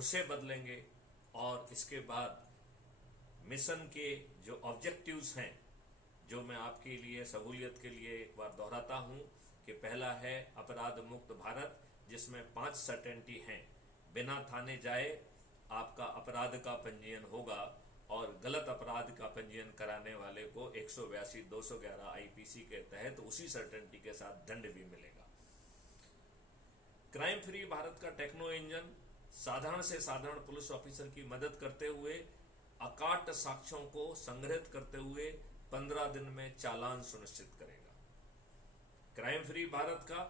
उसे बदलेंगे। और इसके बाद मिशन के जो ऑब्जेक्टिव्स हैं, जो मैं आपके लिए सहूलियत के लिए एक बार दोहराता हूं कि पहला है अपराध मुक्त भारत, जिसमें 5 सर्टेनिटी हैं। बिना थाने जाए आपका अपराध का पंजीयन होगा और गलत अपराध का पंजीयन कराने वाले को 182 211 आईपीसी के तहत उसी सर्टेनिटी के साथ दंड भी मिलेगा। क्राइम फ्री भारत का टेक्नो इंजन साधारण से साधारण पुलिस ऑफिसर की मदद करते हुए अकाट साक्ष्यों को संग्रहित करते हुए 15 दिन में चालान सुनिश्चित करेगा। क्राइम फ्री भारत का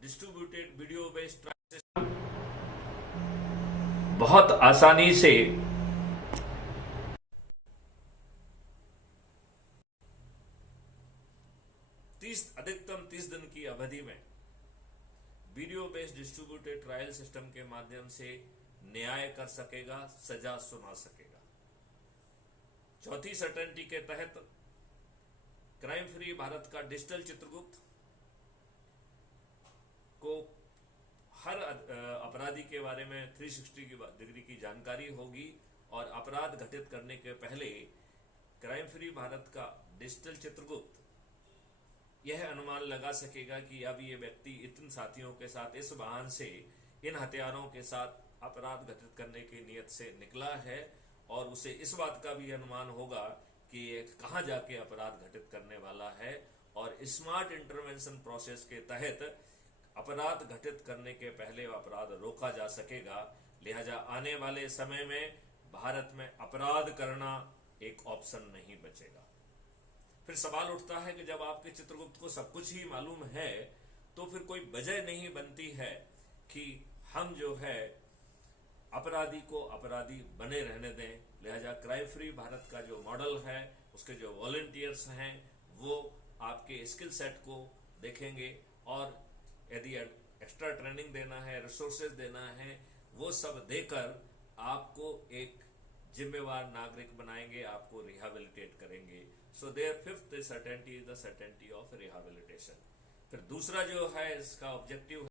distributed video based track system बहुत आसानी से अधिकतम 30 दिन की अवधि में video based distributed trial system के माध्यम से न्याय कर सकेगा, सजा सुना सकेगा। चौथी सर्टेनिटी के तहत क्राइम फ्री भारत का डिजिटल चित्रगुप्त को हर अपराधी के बारे में 360 डिग्री की जानकारी होगी और अपराध घटित करने के पहले क्राइम फ्री भारत का डिजिटल चित्रगुप्त यह अनुमान लगा सकेगा कि अब ये व्यक्ति इतने साथियों के साथ इस वाहन से इन हथियारों के साथ अपराध घटित करने की नीयत से निकला है, और उसे इस बात का भी अनुमान होगा कि ये कहां जाके अपराध घटित करने वाला है। और स्मार्ट इंटरवेंशन प्रोसेस के तहत अपराध घटित करने के पहले अपराध रोका जा सकेगा। लिहाजा आने वाले समय में भारत में अपराध करना एक ऑप्शन नहीं बचेगा। फिर सवाल उठता है कि जब आपके चित्रगुप्त को सब कुछ ही मालूम है तो फिर कोई वजह नहीं बनती है कि हम जो है अपराधी को अपराधी बने रहने दें। लिहाजा क्राइम फ्री भारत का जो मॉडल है, उसके जो वॉलंटियर्स हैं, वो आपके स्किल सेट को देखेंगे और यदि एक्स्ट्रा ट्रेनिंग देना है, रिसोर्सेज देना है, वो सब देकर आपको एक जिम्मेवार नागरिक बनाएंगे, आपको रिहेबिलिटेट करेंगे। So there fifth certainty is the certainty of rehabilitation. फिर दूसरा जो है इसका ऑब्जेक्टिव